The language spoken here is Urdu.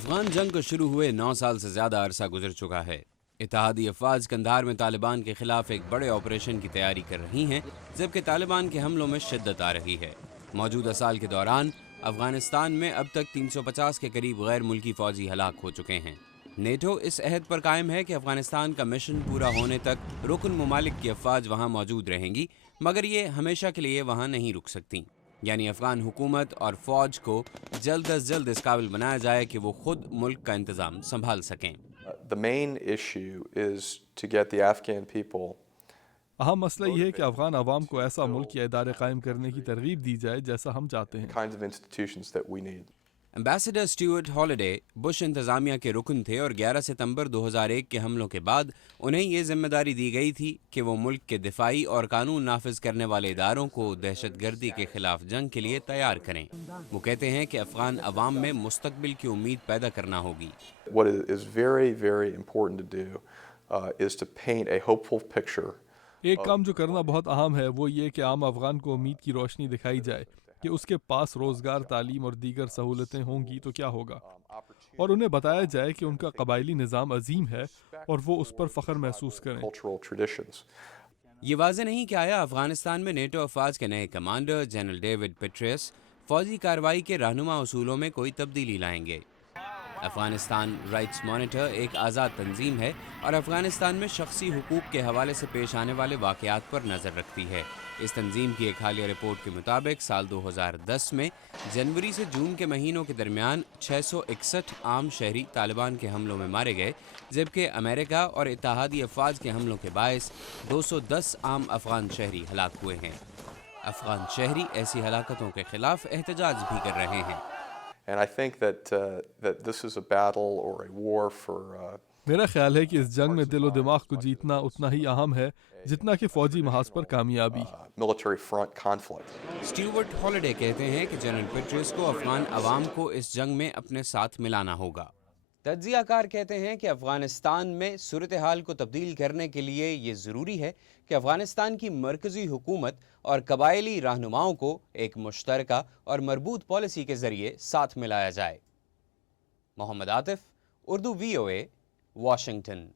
افغان جنگ کو شروع ہوئے 9 سال سے زیادہ عرصہ گزر چکا ہے۔ اتحادی افواج قندھار میں طالبان کے خلاف ایک بڑے آپریشن کی تیاری کر رہی ہیں، جبکہ طالبان کے حملوں میں شدت آ رہی ہے۔ موجودہ سال کے دوران افغانستان میں اب تک 350 کے قریب غیر ملکی فوجی ہلاک ہو چکے ہیں۔ نیٹو اس عہد پر قائم ہے کہ افغانستان کا مشن پورا ہونے تک رکن ممالک کی افواج وہاں موجود رہیں گی، مگر یہ ہمیشہ کے لیے وہاں نہیں رک سکتیں۔ یعنی افغان حکومت اور فوج کو جلد از جلد اس قابل بنایا جائے کہ وہ خود ملک کا انتظام سنبھال سکیں۔ The main issue is to get the Afghan people اہم مسئلہ یہ ہے کہ افغان عوام کو ایسا ملک یا ادارے قائم کرنے کی ترغیب دی جائے جیسا ہم چاہتے ہیں۔ kinds of institutions that we need. Ambassador Stewart holiday Bush انتظامیہ کے رکن تھے اور 11 ستمبر 2001 کے حملوں کے بعد انہیں یہ ذمہ داری دی گئی تھی کہ وہ ملک کے دفاعی اور قانون نافذ کرنے والے اداروں کو دہشت گردی کے خلاف جنگ کے لیے تیار کریں۔ وہ کہتے ہیں کہ افغان عوام میں مستقبل کی امید پیدا کرنا ہوگی۔ What is very, very important to do is to paint a hopeful picture. ایک کام جو کرنا بہت اہم ہے وہ یہ کہ عام افغان کو امید کی روشنی دکھائی جائے کہ اس کے پاس روزگار، تعلیم اور دیگر سہولتیں ہوں گی تو کیا ہوگا، اور انہیں بتایا جائے کہ ان کا قبائلی نظام عظیم ہے اور وہ اس پر فخر محسوس کریں۔ Cultural traditions. یہ واضح نہیں کہ آیا افغانستان میں نیٹو افواج کے نئے کمانڈر جنرل ڈیوڈ پیٹریس فوجی کارروائی کے رہنما اصولوں میں کوئی تبدیلی لائیں گے۔ افغانستان رائٹس مانیٹر ایک آزاد تنظیم ہے اور افغانستان میں شخصی حقوق کے حوالے سے پیش آنے والے واقعات پر نظر رکھتی ہے۔ اس تنظیم کی ایک حالیہ رپورٹ کے مطابق سال 2010 میں جنوری سے جون کے مہینوں کے درمیان 661 عام شہری طالبان کے حملوں میں مارے گئے، جبکہ امریکہ اور اتحادی افواج کے حملوں کے باعث 210 عام افغان شہری ہلاک ہوئے ہیں۔ افغان شہری ایسی ہلاکتوں کے خلاف احتجاج بھی کر رہے ہیں۔ And I think that this is a battle or a war for میرا خیال ہے کہ اس جنگ میں دل و دماغ کو جیتنا اتنا ہی اہم ہے جتنا کہ فوجی محاذ پر کامیابی۔ military front conflict. Stewart holiday کہتے ہیں کہ جنرل پیٹریس کو افغان عوام کو اس جنگ میں اپنے ساتھ ملانا ہوگا۔ تجزیہ کار کہتے ہیں کہ افغانستان میں صورتحال کو تبدیل کرنے کے لیے یہ ضروری ہے کہ افغانستان کی مرکزی حکومت اور قبائلی رہنماؤں کو ایک مشترکہ اور مربوط پالیسی کے ذریعے ساتھ ملایا جائے۔ محمد عاطف، اردو VOA، واشنگٹن۔